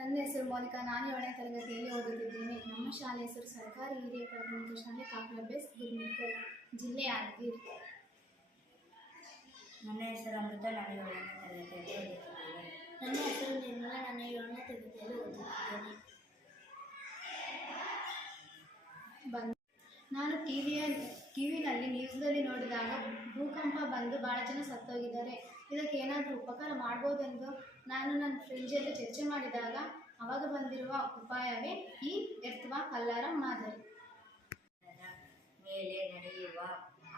ನನ್ನ ಹೆಸರು ಮೋನಿಕಾ. ನಾನು ಏಳನೇ ತರಗತಿಯಲ್ಲಿ ಓದುತ್ತಿದ್ದೇನೆ. ನಮ್ಮ ಶಾಲೆ ಹೆಸರು ಸರ್ಕಾರಿ ಹಿರಿಯ ಪ್ರಾಥಮಿಕ ಶಾಲೆ ಕಾಕ್ಲಬೆಸ್ ಗುರುಮಿಟ್ಕಲ್ ಜಿಲ್ಲೆ ಯಾದಗಿರಿ. ನನ್ನ ಹೆಸರು ಅಮೃತ. ನಾನು ಏಳನೇ ತರಗತಿಯಲ್ಲಿ ಓದುತ್ತಿದ್ದೇನೆ. ನನ್ನ ಹೆಸರು ನಿರ್ಮಲಾ. ನಾನು ಏಳನೇ ತರಗತಿಯಲ್ಲಿ ಓದುತ್ತಿದ್ದೇನೆ. ಬಂದು ನಾನು ಟಿ ಟಿವಿನಲ್ಲಿ ನ್ಯೂಸ್ನಲ್ಲಿ ನೋಡಿದಾಗ ಭೂಕಂಪ ಬಂದು ಭಾಳ ಜನ ಸತ್ತೋಗಿದ್ದಾರೆ. ಇದಕ್ಕೆ ಏನಾದರೂ ಉಪಕಾರ ಮಾಡ್ಬೋದೆಂದು ನಾನು ನನ್ನ ಫ್ರೆಂಡ್ ಜೊತೆ ಚರ್ಚೆ ಮಾಡಿದಾಗ ಅವಾಗ ಬಂದಿರುವ ಉಪಾಯವೇ ಈ ಎತ್ವ ಕಲ್ಲಾರ ಮಾದರಿ. ಮೇಲೆ ನಡೆಯುವ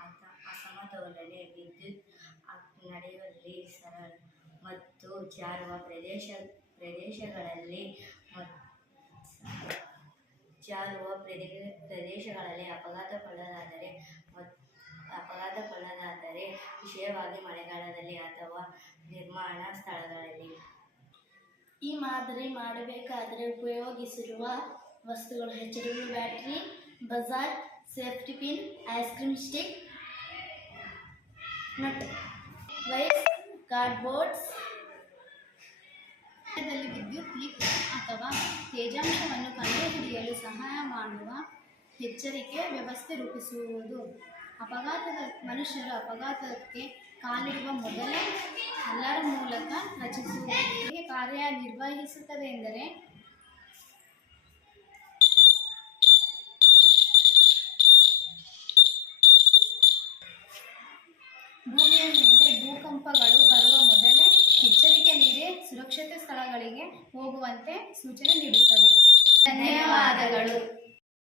ಅಸ- ಅಸಮತೋಲನೆ, ವಿದ್ಯುತ್ ನಡೆಯುವಲ್ಲಿ ಸರಳ ಮತ್ತು ಜಾರುವ ಪ್ರದೇಶ, ಪ್ರದೇಶಗಳಲ್ಲಿ ಜಾರುವ ಪ್ರದೇ, ಪ್ರದೇಶಗಳಲ್ಲಿ ಅಪಘಾತಗೊಳ್ಳಲಾದರೆ ವಿಶೇಷವಾಗಿ ಮಳೆಗಾಲದಲ್ಲಿ ಅಥವಾ ನಿರ್ಮಾಣ ಸ್ಥಳಗಳಲ್ಲಿ. ಈ ಮಾದರಿ ಮಾಡಬೇಕಾದರೆ ಉಪಯೋಗಿಸಿರುವ ವಸ್ತುಗಳು ಹೆಚ್ಚಿರುವ battery buzzer safety pin, ice cream stick ಮತ್ತು ವೈಸ್ ಕಾರ್ಡ್ಬೋರ್ಡ್ಸ್. ವಿದ್ಯುತ್ ಲಿಪ್ ಅಥವಾ ತೇಜಾಂಶವನ್ನು ಕಂಡುಹಿಡಿಯಲು ಸಹಾಯ ಮಾಡುವ ಎಚ್ಚರಿಕೆ ವ್ಯವಸ್ಥೆ ರೂಪಿಸುವುದು. ಅಪಘಾತದ ಮನುಷ್ಯರು ಅಪಘಾತಕ್ಕೆ ಕಾಲಿಡುವ ಮೊದಲೇ ಅಲಾರ್ಮ್ ಮೂಲಕ ರಚಿಸುವುದು ಹೇಗೆ ಕಾರ್ಯನಿರ್ವಹಿಸುತ್ತದೆ ಎಂದರೆ ಭೂಮಿಯ ಮೇಲೆ ಭೂಕಂಪಗಳು ಬರುವ ಮೊದಲೇ ಎಚ್ಚರಿಕೆ ನೀಡಿ ಸುರಕ್ಷಿತ ಸ್ಥಳಗಳಿಗೆ ಹೋಗುವಂತೆ ಸೂಚನೆ ನೀಡುತ್ತದೆ. ಧನ್ಯವಾದಗಳು.